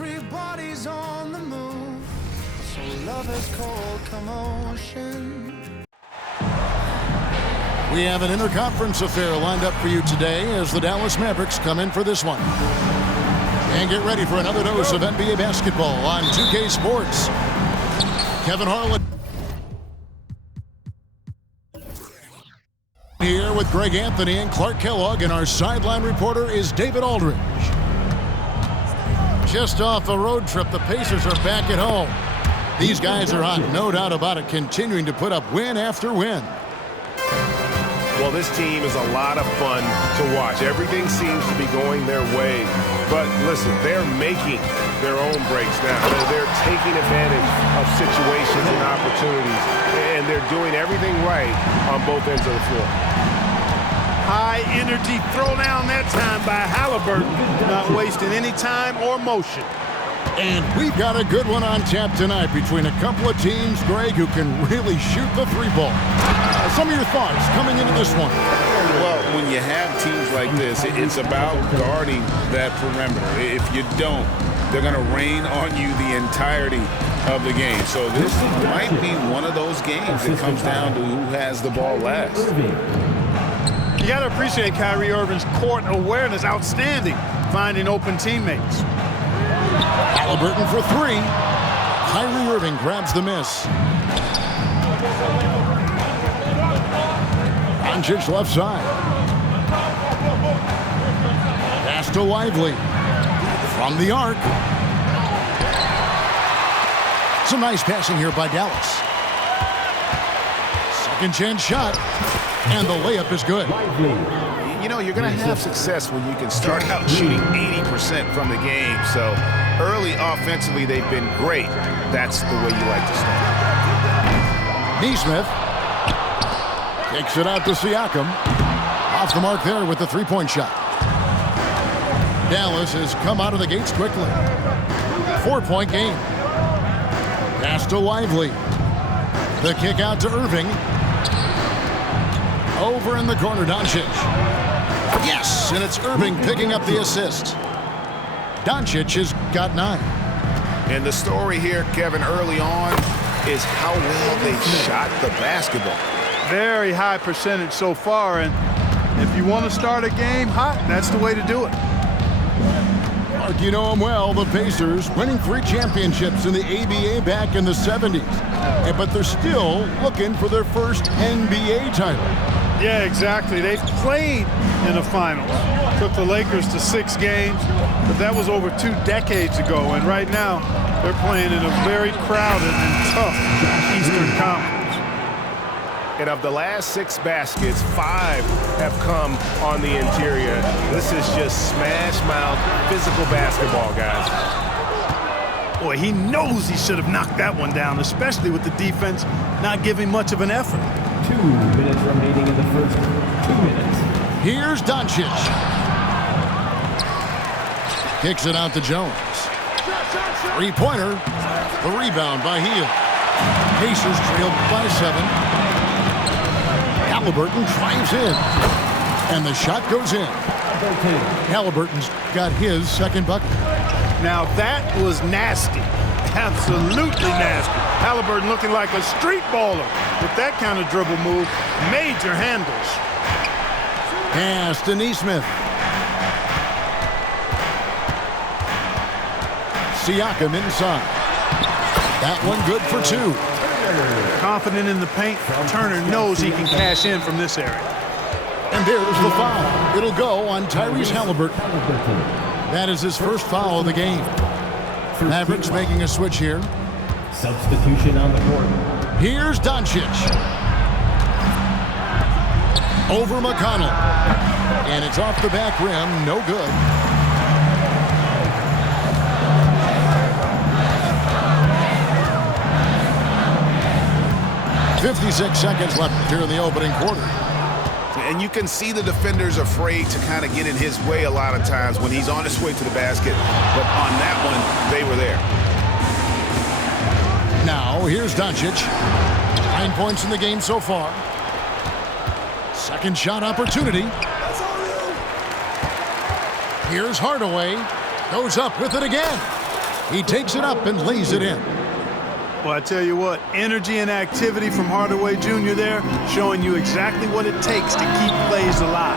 Everybody's on the move, so love has cold commotion. We have an interconference affair lined up for you today as the Dallas Mavericks come in for this one. And get ready for another dose of NBA basketball on 2K Sports. Kevin Harlan here with Greg Anthony and Clark Kellogg, and our sideline reporter is David Aldridge. Just off a road trip, the Pacers are back at home. These guys are hot, no doubt about it, continuing to put up win after win. Well, this team is a lot of fun to watch. Everything seems to be going their way. But listen, they're making their own breaks now. They're taking advantage of situations and opportunities, and they're doing everything right on both ends of the floor. High energy throw down that time by Halliburton, not wasting any time or motion. And we've got a good one on tap tonight between a couple of teams, Greg, who can really shoot the three ball. Some of your thoughts coming into this one. Well, when you have teams like this, it's about guarding that perimeter. If you don't, they're going to rain on you the entirety of the game. So this might be one of those games that comes down to who has the ball last. You got to appreciate Kyrie Irving's court awareness, outstanding, finding open teammates. Halliburton for three. Kyrie Irving grabs the miss. Doncic left side. Pass to Lively. From the arc. Some nice passing here by Dallas. Second chance shot. And the layup is good. You know, you're going to have success when you can start out shooting 80% from the game. So early offensively, they've been great. That's the way you like to start. Nesmith kicks it out to Siakam. Off the mark there with the three-point shot. Dallas has come out of the gates quickly. 4-point game. Pass to Lively. The kick out to Irving. Over in the corner, Doncic. Yes, and it's Irving picking up the assist. Doncic has got 9. And the story here, Kevin, early on is how well they shot the basketball. Very high percentage so far, and if you want to start a game hot, that's the way to do it. Mark, you know them well, the Pacers, winning 3 championships in the ABA back in the 70s. But they're still looking for their first NBA title. Yeah, exactly. They've played in the finals. Took the Lakers to 6 games, but that was over 2 decades ago. And right now, they're playing in a very crowded and tough Eastern Conference. And of the last 6 baskets, 5 have come on the interior. This is just smash-mouth, physical basketball, guys. Boy, he knows he should have knocked that one down, especially with the defense not giving much of an effort. 2 minutes remaining in the first 2 minutes. Here's Doncic. Kicks it out to Jones. Three-pointer. The rebound by Hield. Pacers trailed by 7. Halliburton drives in. And the shot goes in. Halliburton's got his second bucket. Now that was nasty. Absolutely nasty. Halliburton looking like a street baller with that kind of dribble move. Major handles. Pass to Nesmith. Siakam inside. That one good for 2. Confident in the paint, Turner knows he can cash in from this area. And there's the foul. It'll go on Tyrese Halliburton. That is his first foul of the game. Mavericks making a switch here. Substitution on the court. Here's Doncic. Over McConnell. And it's off the back rim. No good. .56 seconds left here in the opening quarter. And you can see the defenders afraid to kind of get in his way a lot of times when he's on his way to the basket. But on that one, they were there. Now, here's Doncic. 9 points in the game so far. Second shot opportunity. Here's Hardaway. Goes up with it again. He takes it up and lays it in. Well, I tell you what, energy and activity from Hardaway Jr. there, showing you exactly what it takes to keep plays alive.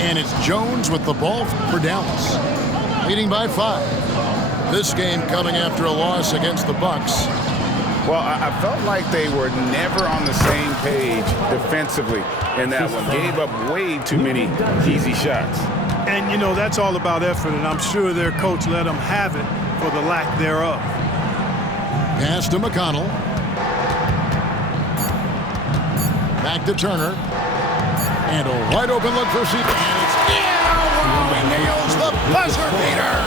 And it's Jones with the ball for Dallas, leading by 5. This game coming after a loss against the Bucks. Well, I felt like they were never on the same page defensively in that one. Gave up way too many easy shots. And, you know, that's all about effort, and I'm sure their coach let them have it for the lack thereof. Pass to McConnell. Back to Turner. And a wide open look for Seaton. And it's wow, he nails the buzzer beater.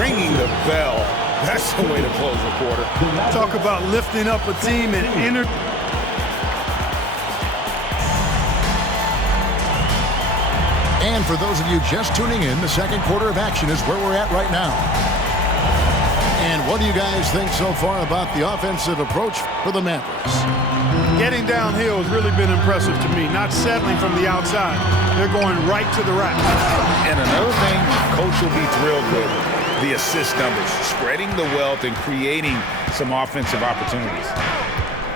Ringing the bell. That's the way to close the quarter. Talk about lifting up a team and And for those of you just tuning in, the second quarter of action is where we're at right now. And what do you guys think so far about the offensive approach for the Mavericks? Getting downhill has really been impressive to me, not settling from the outside. They're going right to the rack. And another thing Coach will be thrilled with, the assist numbers, spreading the wealth and creating some offensive opportunities.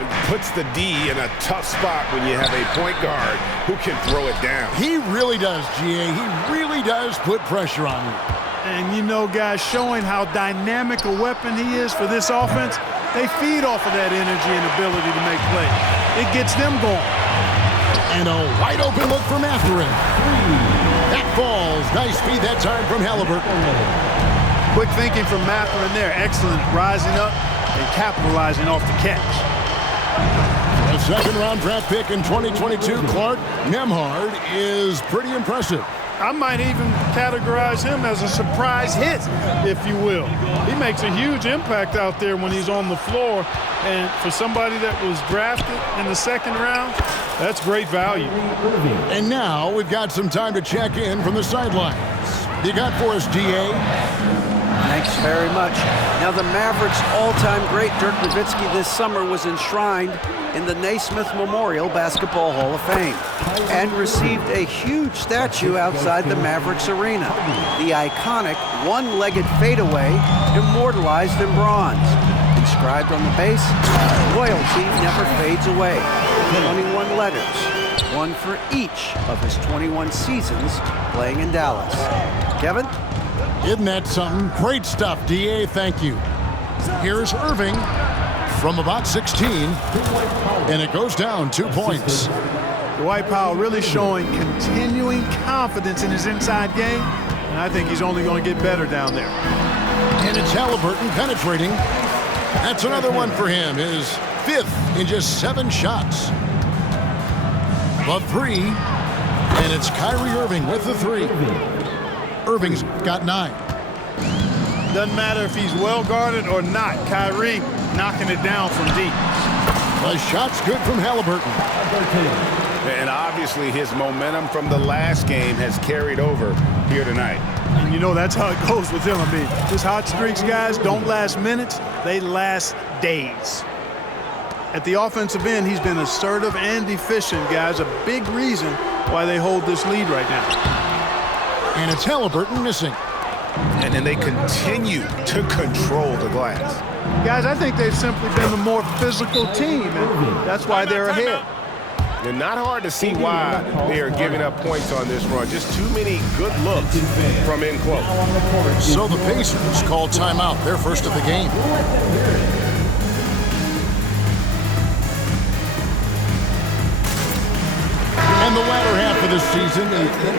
It puts the D in a tough spot when you have a point guard who can throw it down. He really does, GA. He really does put pressure on you. And, you know, guys, showing how dynamic a weapon he is for this offense, they feed off of that energy and ability to make plays. It gets them going. And a wide open look for Mathurin. That falls. Nice feed that time from Halliburton. Quick thinking from Mathurin there. Excellent rising up and capitalizing off the catch. A second-round draft pick in 2022, Clark Nembhard, is pretty impressive. I might even categorize him as a surprise hit, if you will. He makes a huge impact out there when he's on the floor. And for somebody that was drafted in the second round, that's great value. And now we've got some time to check in from the sidelines. You got for us, GA? Thanks very much. Now, the Mavericks' all-time great Dirk Nowitzki this summer was enshrined in the Naismith Memorial Basketball Hall of Fame and received a huge statue outside the Mavericks arena. The iconic one-legged fadeaway immortalized in bronze. Inscribed on the base, loyalty never fades away. 21 letters, one for each of his 21 seasons playing in Dallas. Kevin? Isn't that something? Great stuff, DA. Thank you. Here's Irving from about 16, and it goes down 2 points. Dwight Powell really showing continuing confidence in his inside game, and I think he's only going to get better down there. And it's Halliburton penetrating. That's another one for him, his 5th in just 7 shots. The 3, and it's Kyrie Irving with the 3. Irving's got 9. Doesn't matter if he's well guarded or not. Kyrie knocking it down from deep. The shot's good from Halliburton. And obviously his momentum from the last game has carried over here tonight. And you know that's how it goes with him. I mean, his hot streaks, guys, don't last minutes. They last days. At the offensive end, he's been assertive and efficient, guys. A big reason why they hold this lead right now. And it's Halliburton missing. And then they continue to control the glass. Guys, I think they've simply been the more physical team, and that's why they're ahead. And not hard to see why they are giving up points on this run. Just too many good looks from in close. So the Pacers call timeout, their first of the game. And the latter half of the season,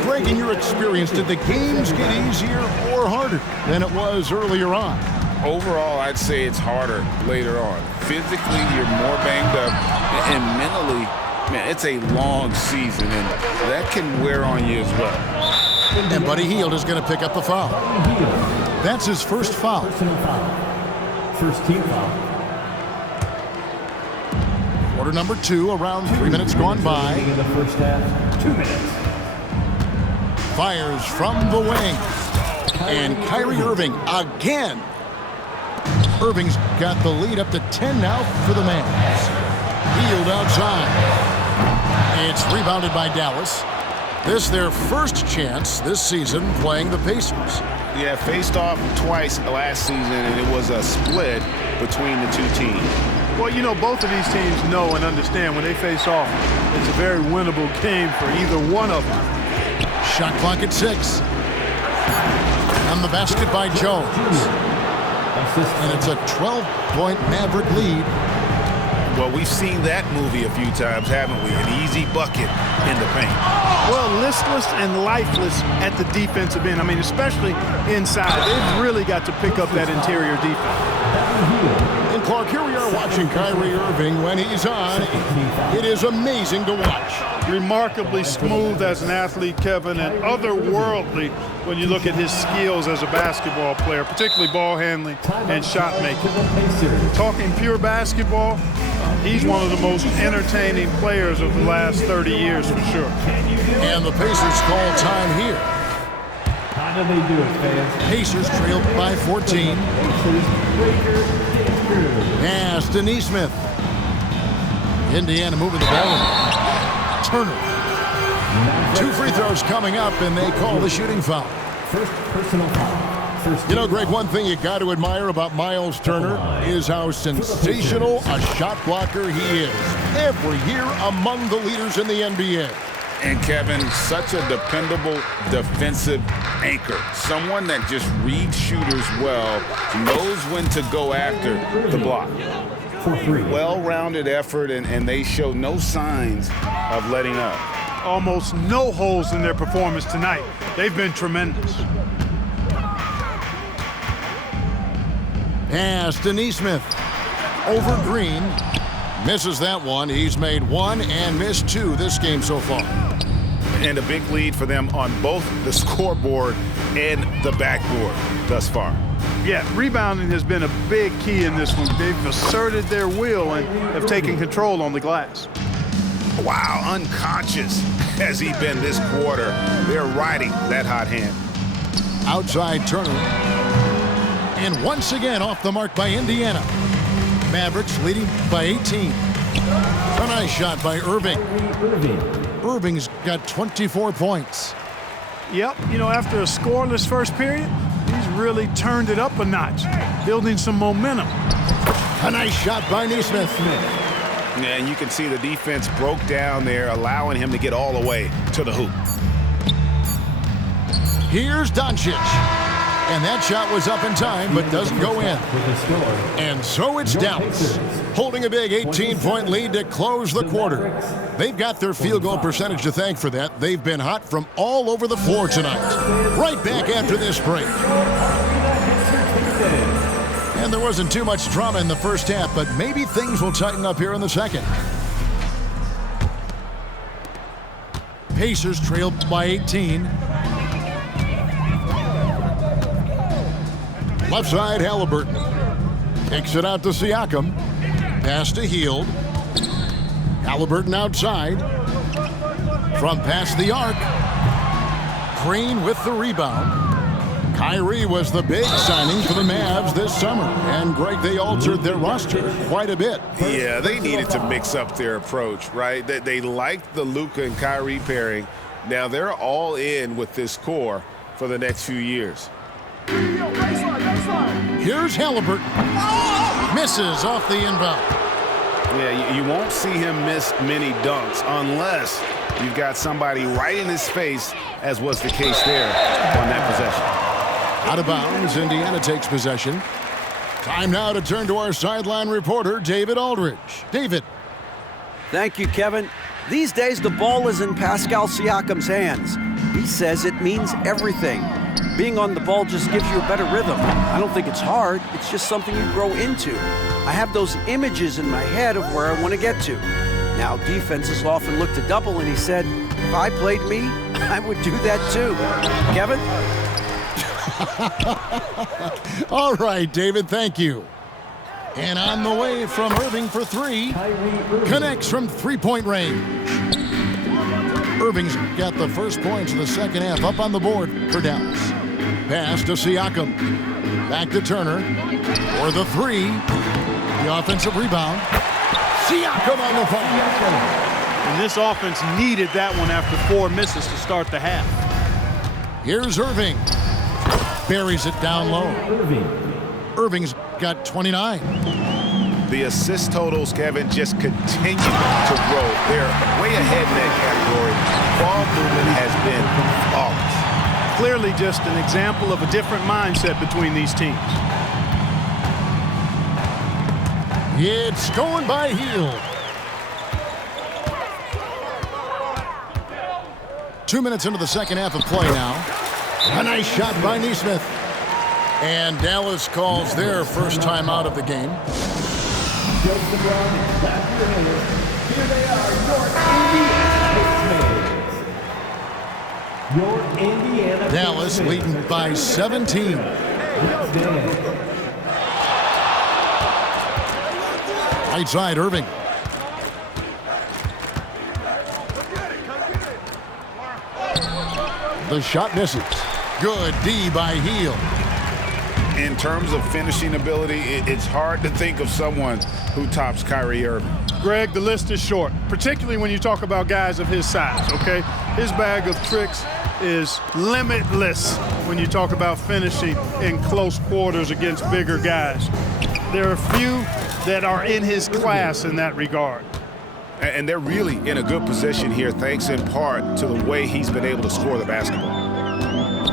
Greg, in your experience, did the games get easier or harder than it was earlier on? Overall, I'd say it's harder later on. Physically, you're more banged up, and mentally, man, it's a long season, and that can wear on you as well. And Buddy Hield is going to pick up the foul. That's his first foul. First team foul. Quarter number 2, around 3 minutes gone by. In the first half, 2 minutes. Fires from the wing. And Kyrie Irving again. Irving's got the lead up to 10 now for the Mavs. Hield outside. It's rebounded by Dallas. This their first chance this season playing the Pacers. Yeah, faced off twice last season, and it was a split between the two teams. Well, you know, both of these teams know and understand when they face off, it's a very winnable game for either one of them. Shot clock at 6. On the basket by Jones. And it's a 12-point Maverick lead. Well, we've seen that movie a few times, haven't we? An easy bucket in the paint. Well, listless and lifeless at the defensive end. I mean, especially inside. They've really got to pick up that interior defense. And Clark, here we are watching Kyrie Irving when he's on. It is amazing to watch. Remarkably smooth as an athlete, Kevin, and otherworldly when you look at his skills as a basketball player, particularly ball handling and shot making. Talking pure basketball, he's one of the most entertaining players of the last 30 years for sure. And the Pacers call time here. How do they do it, fans? Pacers trailed by 14. Pass to Neesmith. Indiana moving the ball. Turner. 2 free throws coming up, and they call the shooting foul. First personal foul. You know, Greg, one thing you got to admire about Miles Turner is how sensational a shot blocker he is. Every year among the leaders in the NBA. And Kevin, such a dependable defensive anchor. Someone that just reads shooters well, knows when to go after the block. Well-rounded effort, and they show no signs of letting up. Almost no holes in their performance tonight. They've been tremendous. Pass to Neesmith. Over Green. Misses that one. He's made 1 and missed 2 this game so far. And a big lead for them on both the scoreboard and the backboard thus far. Yeah, rebounding has been a big key in this one. They've asserted their will and have taken control on the glass. Wow, unconscious has he been this quarter. They're riding that hot hand. Outside Turner. And once again off the mark by Indiana. Mavericks leading by 18. A nice shot by Irving. Irving's got 24 points. Yep, you know, after a scoreless first period, he's really turned it up a notch, building some momentum. A nice shot by Neesmith. Yeah, and you can see the defense broke down there, allowing him to get all the way to the hoop. Here's Doncic. And that shot was up in time, but doesn't go in. And so it's Dallas, holding a big 18-point lead to close the quarter. They've got their field goal percentage to thank for that. They've been hot from all over the floor tonight. Right back after this break. And there wasn't too much drama in the first half, but maybe things will tighten up here in the second. Pacers trailed by 18. Left side, Halliburton. Kicks it out to Siakam. Pass to Hield. Halliburton outside. From past the arc. Green with the rebound. Kyrie was the big signing for the Mavs this summer. And, Greg, they altered their roster quite a bit. Yeah, they needed to mix up their approach, right? They liked the Luka and Kyrie pairing. Now they're all in with this core for the next few years. Here's Halliburton. Misses off the inbound. Yeah, you won't see him miss many dunks unless you've got somebody right in his face, as was the case there on that possession. Out of bounds, Indiana takes possession. Time now to turn to our sideline reporter, David Aldridge. David. Thank you, Kevin. These days, the ball is in Pascal Siakam's hands. He says it means everything. Being on the ball just gives you a better rhythm. I don't think it's hard. It's just something you grow into. I have those images in my head of where I want to get to. Now, defenses often look to double, and he said, if I played me, I would do that too. Kevin? All right, David, thank you. And on the way from Irving for 3. Connects from three-point range. Irving's got the first points of the second half up on the board for Dallas. Pass to Siakam. Back to Turner for the 3. The offensive rebound. Siakam on the foul. And this offense needed that one after 4 misses to start the half. Here's Irving. buries it down low. Irving's got 29. The assist totals, Kevin, just continue to grow. They're way ahead in that category. Ball movement has been flawless. Clearly just an example of a different mindset between these teams. It's going by Hield. 2 minutes into the second half of play now. A nice shot by Neesmith. And Dallas calls their first time out of the game. Here they are, your Indiana Dallas leading by 17. Right side, Irving. The shot misses. Good D by Hield. In terms of finishing ability, it's hard to think of someone who tops Kyrie Irving. Greg, the list is short, particularly when you talk about guys of his size, okay? His bag of tricks is limitless when you talk about finishing in close quarters against bigger guys. There are few that are in his class in that regard. And they're really in a good position here, thanks in part to the way he's been able to score the basketball.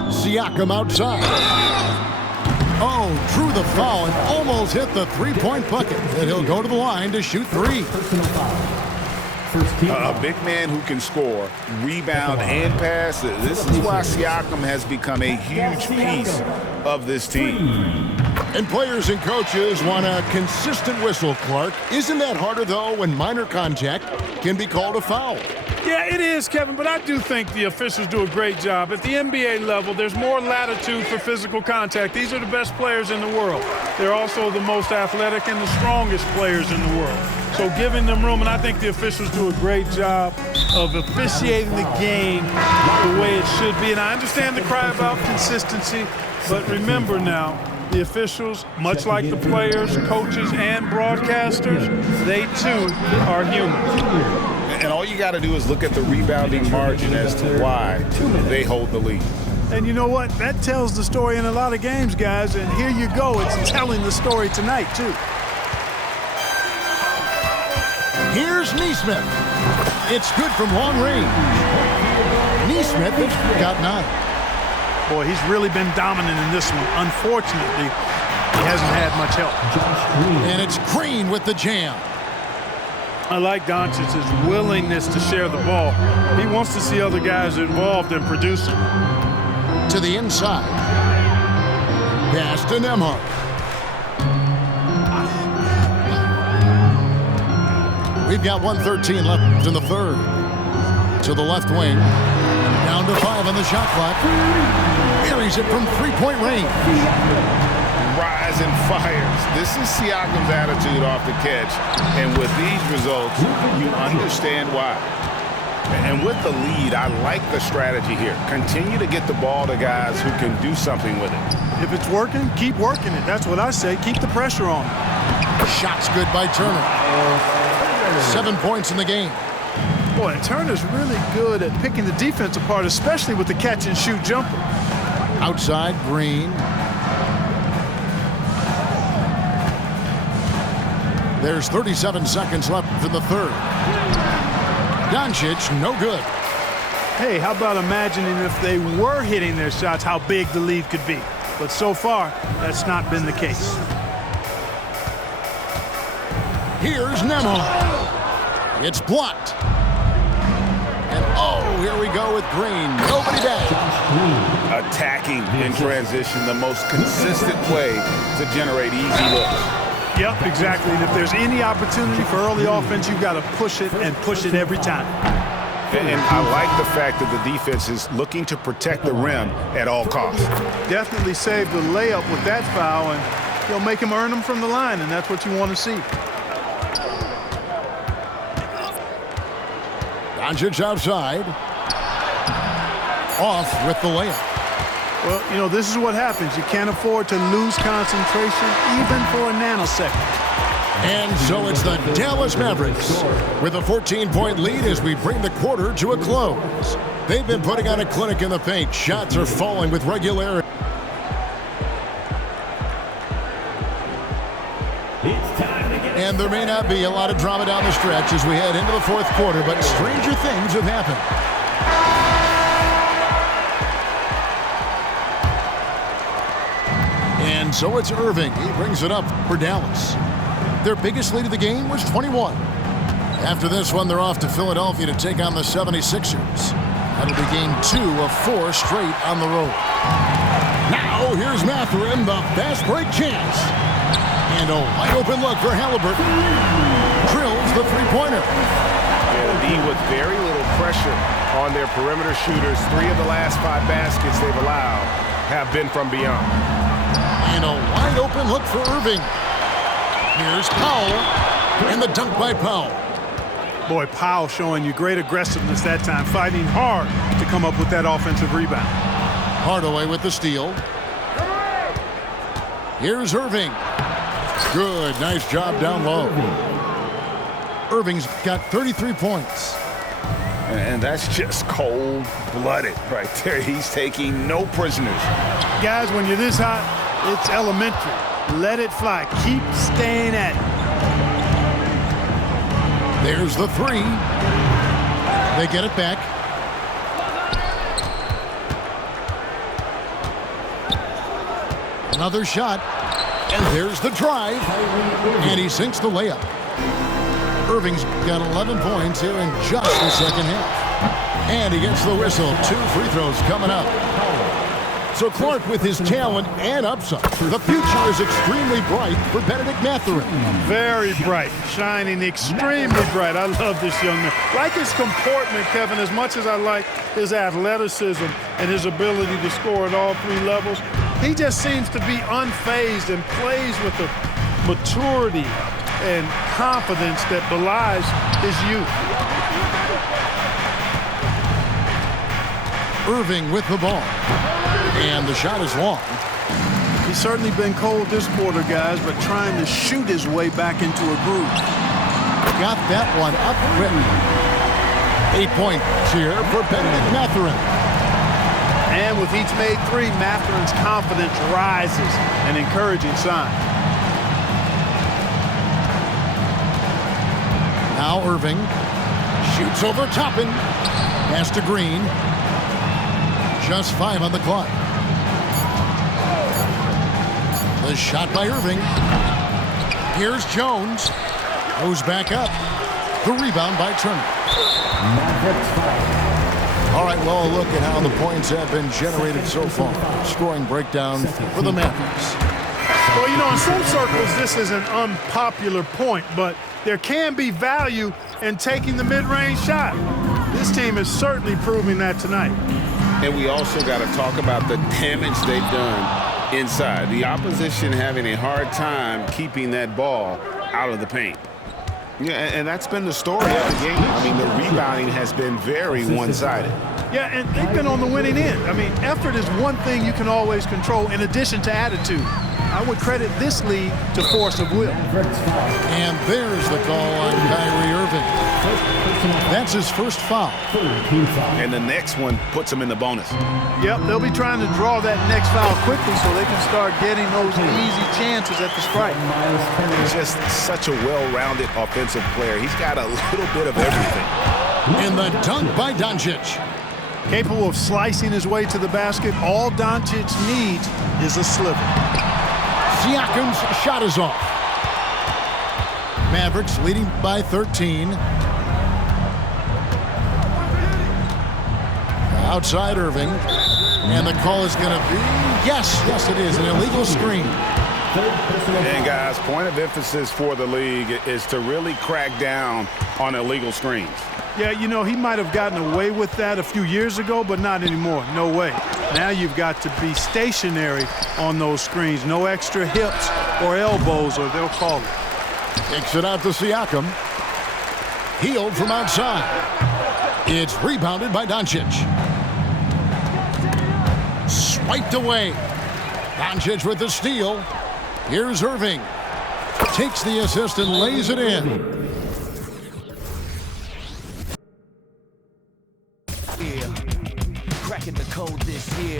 Siakam outside. Oh, drew the foul and almost hit the three-point bucket. And he'll go to the line to shoot three. A big man who can score, rebound, and pass. This is why Siakam has become a huge piece of this team. And players and coaches want a consistent whistle, Clark. Isn't that harder, though, when minor contact can be called a foul? Yeah, it is, Kevin, but I do think the officials do a great job. At the NBA level, there's more latitude for physical contact. These are the best players in the world. They're also the most athletic and the strongest players in the world. So giving them room, and I think the officials do a great job of officiating the game the way it should be. And I understand the cry about consistency, but remember now, the officials, much like the players, coaches, and broadcasters, they too are human. And all you got to do is look at the rebounding margin as to why they hold the lead. And you know what? That tells the story in a lot of games, guys. And here you go. It's telling the story tonight, too. Here's Neesmith. It's good from long range. Neesmith has got 9. Boy, he's really been dominant in this one. Unfortunately, he hasn't had much help. And it's Green with the jam. I like Doncic's willingness to share the ball. He wants to see other guys involved in producing. To the inside. Pass to Nembhard. We've got 1:13 left in the third. To the left wing. Down to 5 on the shot clock. Buries it from three-point range. Rise and fires. This is Siakam's attitude off the catch. And with these results, you understand why. And with the lead, I like the strategy here. Continue to get the ball to guys who can do something with it. If it's working, keep working it. That's what I say. Keep the pressure on. Shot's good by Turner. 7 points in the game. Boy, Turner's really good at picking the defense apart, especially with the catch-and-shoot jumper. Outside, Green. There's 37 seconds left in the third. Doncic, no good. Hey, how about imagining if they were hitting their shots, how big the lead could be. But so far, that's not been the case. Here's Nembhard. It's blocked. And oh, here we go with Green. Nobody down. Attacking in transition, the most consistent way to generate easy looks. Yep, exactly. And if there's any opportunity for early offense, you've got to push it and push it every time. And I like the fact that the defense is looking to protect the rim at all costs. Definitely saved the layup with that foul, and you'll make him earn them from the line, and that's what you want to see. Doncic outside. Off with the layup. Well, you know, this is what happens. You can't afford to lose concentration even for a nanosecond. And so it's the Dallas Mavericks with a 14-point lead as we bring the quarter to a close. They've been putting on a clinic in the paint. Shots are falling with regularity. And there may not be a lot of drama down the stretch as we head into the fourth quarter, but stranger things have happened. And so it's Irving. He brings it up for Dallas. Their biggest lead of the game was 21. After this one, they're off to Philadelphia to take on the 76ers. That'll be game 2 of 4 straight on the road. Now, here's Mathurin, the fast break chance. And a wide open look for Halliburton. Drills the three-pointer. And with very little pressure on their perimeter shooters, 3 of the last 5 baskets they've allowed have been from beyond. And a wide open look for Irving. Here's Powell. And the dunk by Powell. Boy, Powell showing you great aggressiveness that time, fighting hard to come up with that offensive rebound. Hardaway with the steal. Here's Irving. Good, nice job down low. Irving's got 33 points. And that's just cold-blooded right there. He's taking no prisoners. Guys, when you're this hot, it's elementary. Let it fly. Keep staying at it. There's the 3. They get it back. Another shot. And there's the drive. And he sinks the layup. Irving's got 11 points here in just the second half. And he gets the whistle. 2 free throws coming up. So Clark, with his talent and upside, the future is extremely bright for Benedict Mathurin. Very bright, shining extremely bright. I love this young man. Like his comportment, Kevin, as much as I like his athleticism and his ability to score at all 3 levels, he just seems to be unfazed and plays with a maturity and confidence that belies his youth. Irving with the ball. And the shot is long. He's certainly been cold this quarter, guys, but trying to shoot his way back into a groove. Got that one up quick. 8 points here for Benedict Mathurin. And with each made 3, Mathurin's confidence rises, an encouraging sign. Now Irving shoots over Toppin. Pass to Green. Just 5 on the clock. The shot by Irving. Here's Jones. Goes back up. The rebound by Turner. All right, well, a look at how the points have been generated so far. Scoring breakdown for the Mavericks. Well, you know, in some circles, this is an unpopular point, but there can be value in taking the mid-range shot. This team is certainly proving that tonight. And we also got to talk about the damage they've done inside. The opposition having a hard time keeping that ball out of the paint. Yeah, and that's been the story of the game. I mean, the rebounding has been very one-sided. Yeah, and they've been on the winning end. I mean, effort is one thing you can always control in addition to attitude. I would credit this lead to force of will. And there's the call on Kyrie Irving. That's his first foul. And the next one puts him in the bonus. Yep, they'll be trying to draw that next foul quickly so they can start getting those easy chances at the strike. He's just such a well-rounded offensive player. He's got a little bit of everything. And the dunk by Doncic. Capable of slicing his way to the basket, all Doncic needs is a sliver. Siakam's shot is off. Mavericks leading by 13. Outside Irving. And the call is going to be, yes, it is, an illegal screen. And guys, point of emphasis for the league is to really crack down on illegal screens. Yeah, you know, he might have gotten away with that a few years ago, but not anymore. No way. Now you've got to be stationary on those screens. No extra hips or elbows, or they'll call it. Kicks it out to Siakam. Healed from outside. It's rebounded by Doncic. Swiped away. Doncic with the steal. Here's Irving. Takes the assist and lays it in. Cracking the code this year.